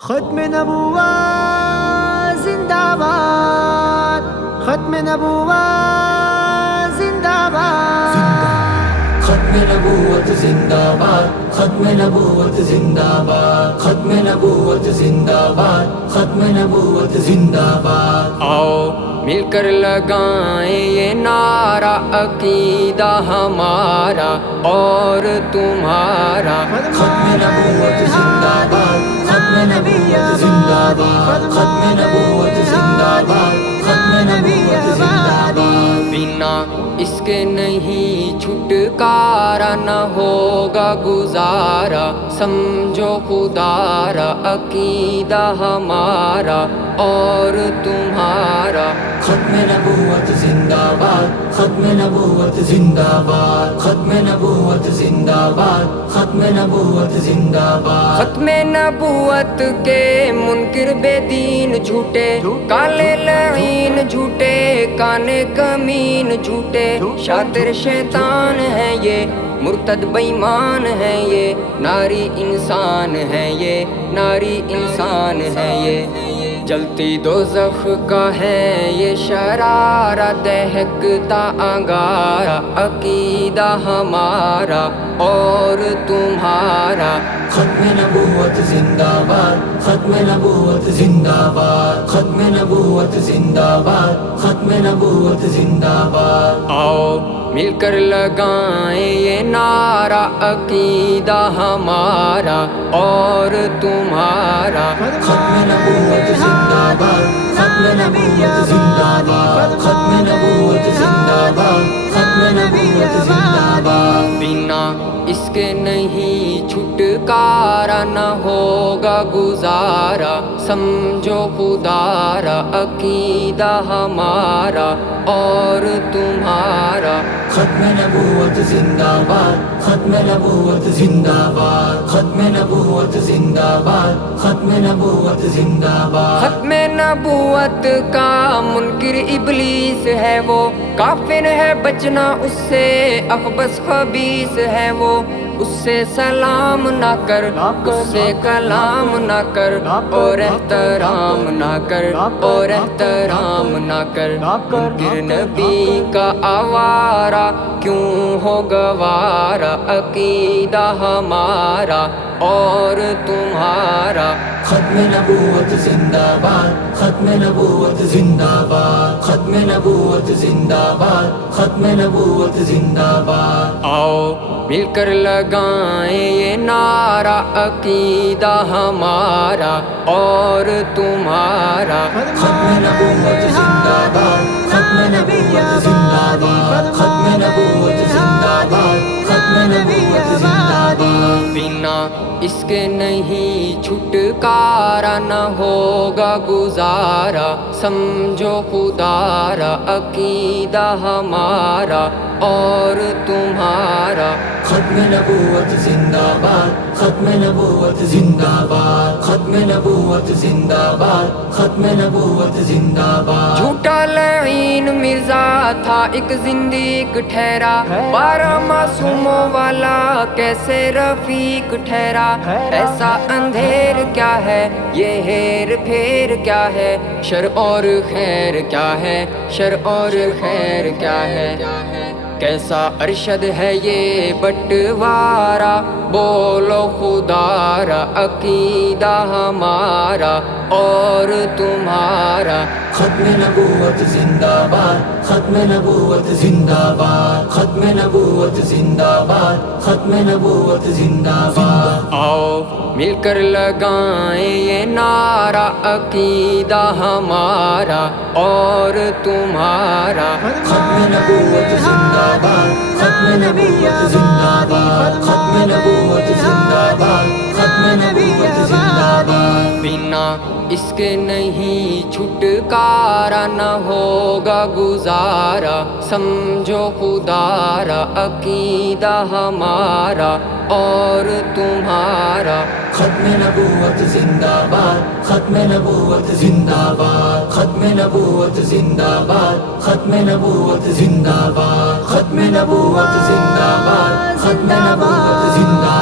ختم نبوت زندہ باد، ختم نبوت زندہ باد، ختم نبوت زندہ باد، ختم نبوت زندہ باد، ختم نبوت زندہ باد، ختم نبوت زندہ باد۔ آؤ مل کر لگائیں یہ نعرہ، عقیدہ ہمارا اور تمہارا۔ ختم نبوت زندہ باد، ختم نبوت زندہ باد، ختم نبوت زندہ باد، ختم نبوت زندہ باد۔ بنا اس کے نہیں چھٹکارا، نہ ہوگا گزارا، سمجھو خدا را عقیدہ ہمارا اور تمہارا۔ ختم نبوت زندہ باد، ختم نبوت زندہ باد، ختم نبوت زندہ باد، ختم نبوت زندہ باد۔ ختم نبوت کے منکر بے دین جھوٹے، کالے لعین جھوٹے، کانے کمین جھوٹے، شاطر شیطان ہے یہ، مرتد بےمان ہے یہ، ناری انسان ہے یہ، ناری انسان ہے یہ۔ جلتی دوزخ کا ہے یہ شرارہ، دہکتا انگارہ، عقیدہ ہمارا اور تمہارا۔ ختم نبوت زندہ باد، ختم نبوت زندہ باد، ختم نبوت زندہ باد، ختم نبوت زندہ باد۔ آؤ مل کر لگائیں یہ نعرہ، عقیدہ ہمارا اور تمہارا۔ ختم نبوت زندہ باد، ختم نبوت زندہ باد، ختم نبوت زندہ باد، ختم نبوت زندہ باد۔ بنا اس کے نہیں چھٹکارا، نہ ہوگا گزارا، سمجھو خدا را عقیدہ ہمارا اور تمہارا۔ ختم نبوت زندہ باد، ختم نبوت زندہ باد، ختم نبوت زندہ باد، ختم نبوت زندہ باد۔ ختم نبوت کا منکر ابلیس ہے وہ، کافر ہے بچنا اس سے، اخبث خبیث ہے وہ، اس سے سلام نہ کر، اس سے کلام نہ کر، اور احترام نہ کر، اور احترام نہ کر۔ منکر نبی کا آوارہ کیوں ہو گوارا، عقیدہ ہمارا اور تمہارا۔ ختم نبوت زندہ باد، ختم نبوت زندہ باد، ختم نبوت زندہ باد، ختم نبوت زندہ باد۔ آؤ مل کر لگائیں یہ نعرہ، عقیدہ ہمارا اور تمہارا۔ ختم نبوت زندہ باد، ختم نبوت زندہ باد، ختم نبوت زندہ باد، ختم نبوت زندہ باد۔ بنا اس کے نہیں چھٹکارا، نہ ہوگا گزارا، سمجھو خدا را عقیدہ ہمارا اور تمہارا۔ ختم نبوت زندہ باد، ختم نبوت زندہ باد، ختم نبوت زندہ باد، ختم نبوت زندہ باد۔ جھوٹا لعین مرزا تھا ایک زندیق ٹھہرا، 12 معصوموں والا کیسے رفیق ٹھہرا۔ ایسا اندھیر کیا ہے، یہ ہیر پھیر کیا ہے، شر اور خیر کیا ہے، شر اور خیر کیا ہے۔ کیسا ارشد ہے یہ بٹوارا، بولو خدا را عقیدہ ہمارا اور تمہارا۔ ختم نبوت زندہ باد، ختم نبوت زندہ باد، ختم نبوت زندہ باد، ختم نبوت زندہ باد۔ آؤ مل کر لگائیں یہ نعرہ، عقیدہ ہمارا اور تمہارا۔ ختم نبوت زندہ باد، ختم نبوت زندہ باد، ختم نبوت زندہ باد، ختم نبوت زندہ باد۔ بنا اس کے نہیں چھٹکارا، نہ ہوگا گزارا، سمجھو خدا را عقیدہ ہمارا اور تمہارا۔ ختم نبوت زندہ باد، ختم نبوت زندہ باد، ختم نبوت زندہ باد، ختم نبوت زندہ باد، ختم نبوت زندہ باد، ختم نبوت زندہ